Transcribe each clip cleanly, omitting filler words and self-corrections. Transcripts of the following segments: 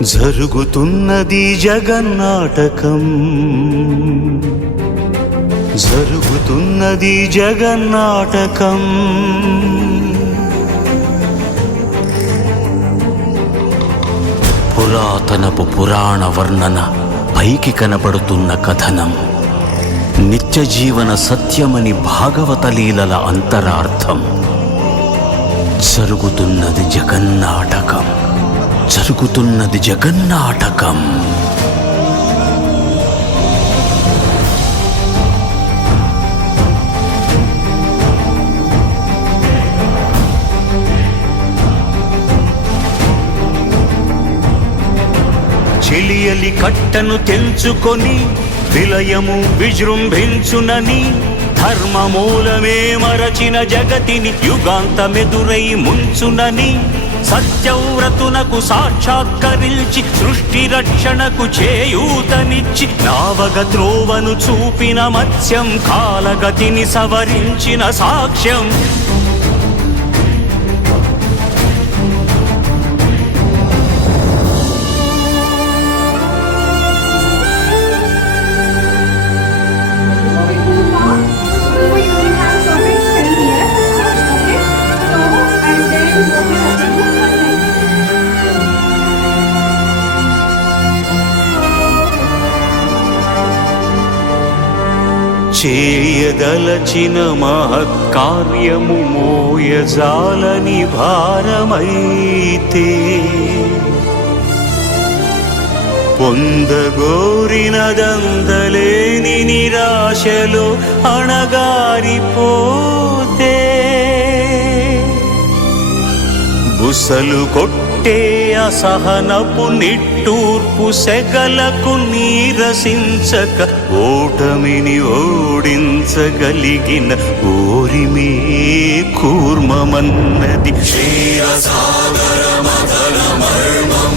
జరుగుతున్నది జగన్నాటకం, జరుగుతున్నది జగన్నాటకం. పురాతనపు పురాణ వర్ణన, పైకి కనబడుతున్న కథనం, నిత్య జీవన సత్యమని భాగవత లీలల అంతరార్థం. జరుగుతున్నది జగన్నాటకం, జరుగుతున్నది జగన్నాటకం. చెలియలి కట్టను తెంచుకొని విలయము విజృంభించునని, ధర్మమూలమే మరచిన జగతిని యుగాంతమెదురై ముంచునని, సత్యవ్రతునకు సాక్షాత్కరించి సృష్టి రక్షణకు చేయూతనిచ్చి, నావగ త్రోవను చూపిన మత్స్యం, కాలగతిని సవరించిన సాక్ష్యం. చేయదలచిన మహత్కార్యము మోయజాలని భారమైతే, పొందగోరినదందలేని నిరాశలో అణగారిపోతే, బుసలు కొట్టే అసహనపు నిట్టూర్పు సెగలకు నీరసించక, ఓటమిని ఓడించగలిగిన ఓరిమే కూర్మమన్నది క్షీరసాగర మదన మర్మం.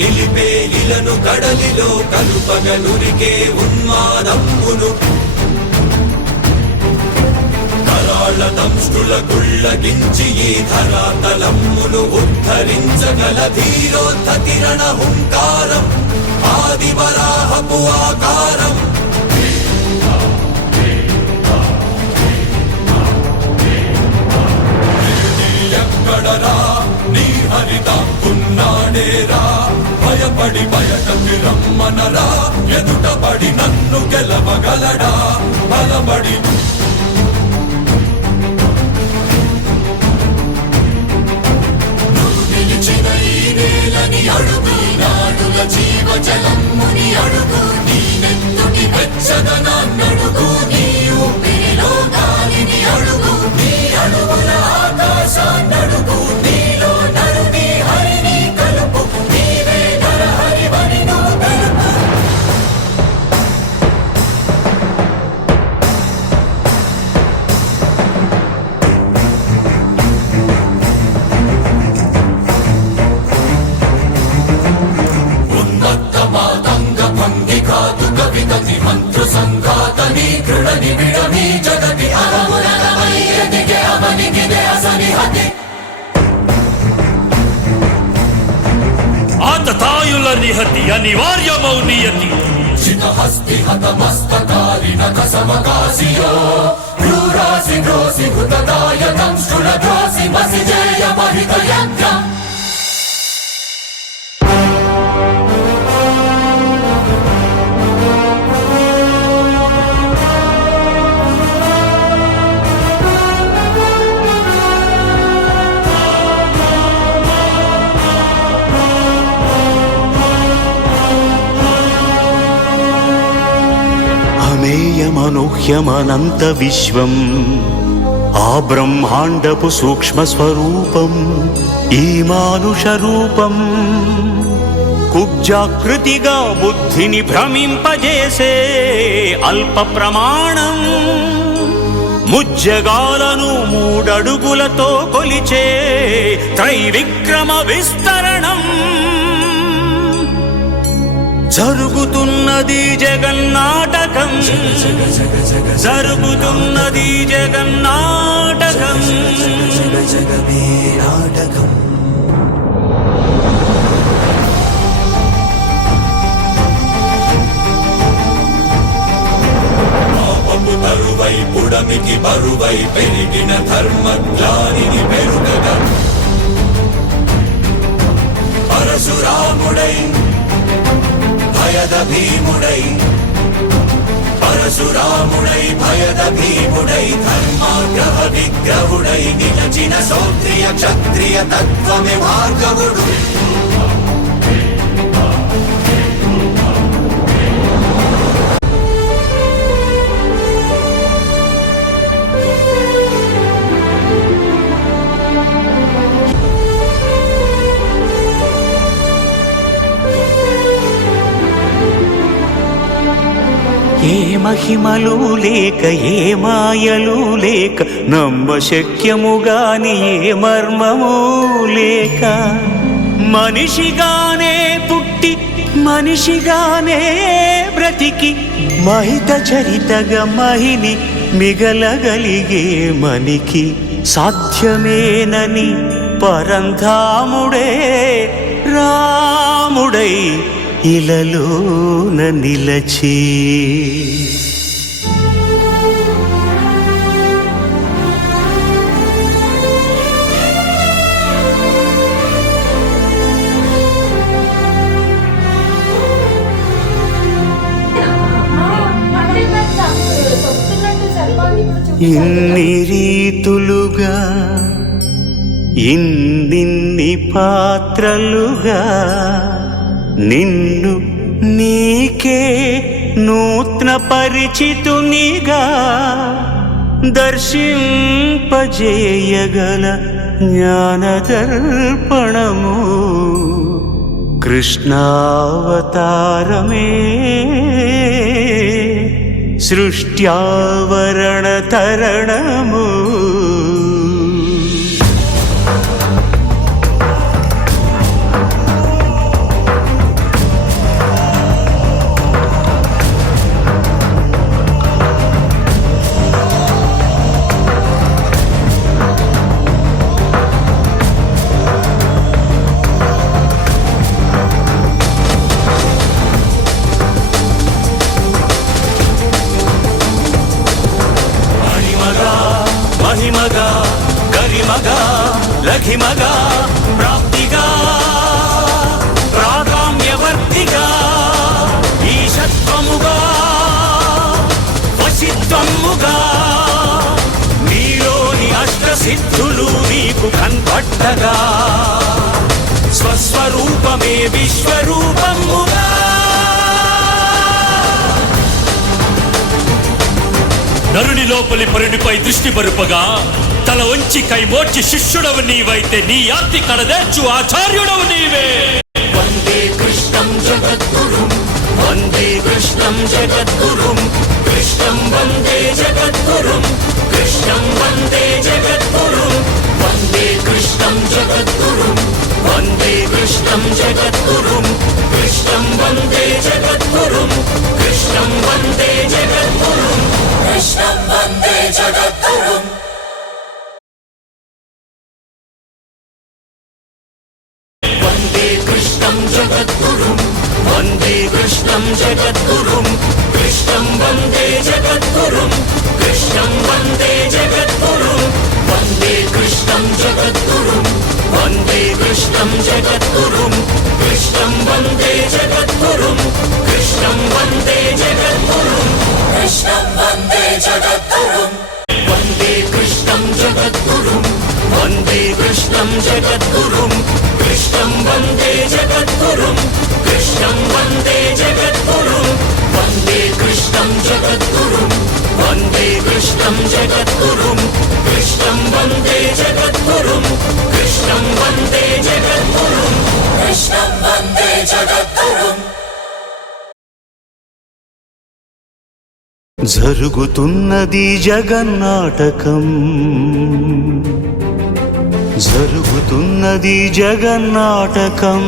నిలిపే ఇలను కడలిలో కలుపగనురికే ఉన్మాదమ్మును, కరాళ దంష్టుల గుళ్ళగించి ఈ ధరాతలమ్మును ఉద్ధరించగల ధీరోద్ధతిరణ హుంకారం, ఆదివరాహపు ఆకారం. ఎక్కడరా నీ హరితాకున్నాడేరా, భయపడి బయటకి రమ్మనరా, ఎదుటపడి నన్ను గెలవగలడా, బలపడి నువ్వు నిలిచిన ఈ నేలని అడుగు, నాడుల జీవజలమ్ముని అడుగు, నీ నెత్తుటి వెచ్చదనాన్నడుగు, నీ ఊపిరిలో గాలిని అడుగు, నీ అడుగుల ఆకాశాన్నడుగు, నీలో నడుని హరిని కలుపు, నీవే నరహరివని నువ్వు తెలుపు. ఉన్మత్త మాతంగ భంగి కాదు కవితతి మంత్రు సంఘాతని కృడని విడమి జగతి అరమురగమై ఎదిగే అవనిగిదే అసనిహతి. ఆతతాయుల నిహతి అనివార్యమౌ నియతి, చితహస్తి హతమస్తకారిణ కసమకాసియో, క్రూరాసి గ్రోసి హృతదాయ దంష్టుల ద్రోసి మసిజేయ మహిత యజ్ఞం. గుహ్యమనంత విశ్వం ఆ బ్రహ్మాండపు సూక్ష్మ స్వరూపం ఈ మానుష రూపం కుబ్జాకృతిగా బుద్ధిని భ్రమింపజేసే అల్ప ప్రమాణం ముజ్జగాలను మూడడుగులతో కొలిచే త్రైవిక్రమ విస్తరణం జరుగుతున్నది జగన్నాటకం జరుగుతున్నది జగన్నాటకం జగమే నాటకం పాపపు తరువై పుడమికి బరువై పెరిగిన ధర్మజ్ఞానిని పెరుగగా పరశురాముడై భయద భీముడై పరశురాముడై భయద భీముడై ధర్మాగ్రహ విగ్రహుడై నిలచిన సౌత్రియ క్షత్రియ తత్వమే భార్గవుడు ఏ మహిమలు లేక ఏ మాయలు లేక నమ్మశక్యముగాని ఏ మర్మము లేక మనిషిగానే పుట్టి మనిషిగానే బ్రతికి మహిత చరితగా మహిని మిగలగలిగే మనికి సాధ్యమేనని పరంధాముడే రాముడై ఇలలోన నిలచి ఇన్ని రీతులుగా ఇన్నిన్ని పాత్రలుగా నిన్ను నీకే నూత్న పరిచితునిగా దర్శింపజేయగల జ్ఞానదర్పణము కృష్ణావతారమే సృష్ట్యావరణ తరణము మహిమగా గరిమగా లఘిమగా ప్రాప్తిగా ప్రాగామ్యవర్తిగా ఈశత్వముగా వశిత్వముగా నీలోని అష్టసిద్ధులు నీకు కన్పట్టగా స్వస్వరూపమే విశ్వరూపముగా నరుని లోపలి పరునిపై దృష్టి పరుపగా తల వంచి కైమోర్చి శిష్యుడవు నీవైతే నీ యాత్రి కడదేర్చు ఆచార్యుడవు నీవే. వందే కృష్ణం జగద్గురుం వందే కృష్ణం జగద్గురుం కృష్ణం వందే జగద్గురుం కృష్ణం వందే జగద్గురుం వందే కృష్ణం జగద్గురుం వందే కృష్ణం జగద్గురుం కృష్ణం వందే జగద్గురుం కృష్ణం వందే జగద్గురుం కృష్ణం వందే జగద్గురుం వందే కృష్ణం జగద్గురుం వందే కృష్ణం జగద్గురుం కృష్ణం వందే జగద్గురుం కృష్ణం వందే జగద్గురుం వందే కృష్ణం జగద్గురుం వందే కృష్ణం జగద్గురుం కృష్ణం వందే జగద్గురుం కృష్ణం వందే జగద్గురుం కృష్ణం వందే జగద్గురుం వందే కృష్ణం జగద్గురుం వందే కృష్ణం జగద్గురుం కృష్ణం వందే జగద్గురుం కృష్ణం వందే జగద్గురుం వందే కృష్ణం జగద్గురుం వందే కృష్ణం జగద్గురుం కృష్ణం వందే జగద్గురుం కృష్ణం వందే జగద్గురుం కృష్ణం వందే జగద్గురుం. జరుగుతున్నది జగన్నాటకం, జరుగుతున్నది జగన్నాటకం.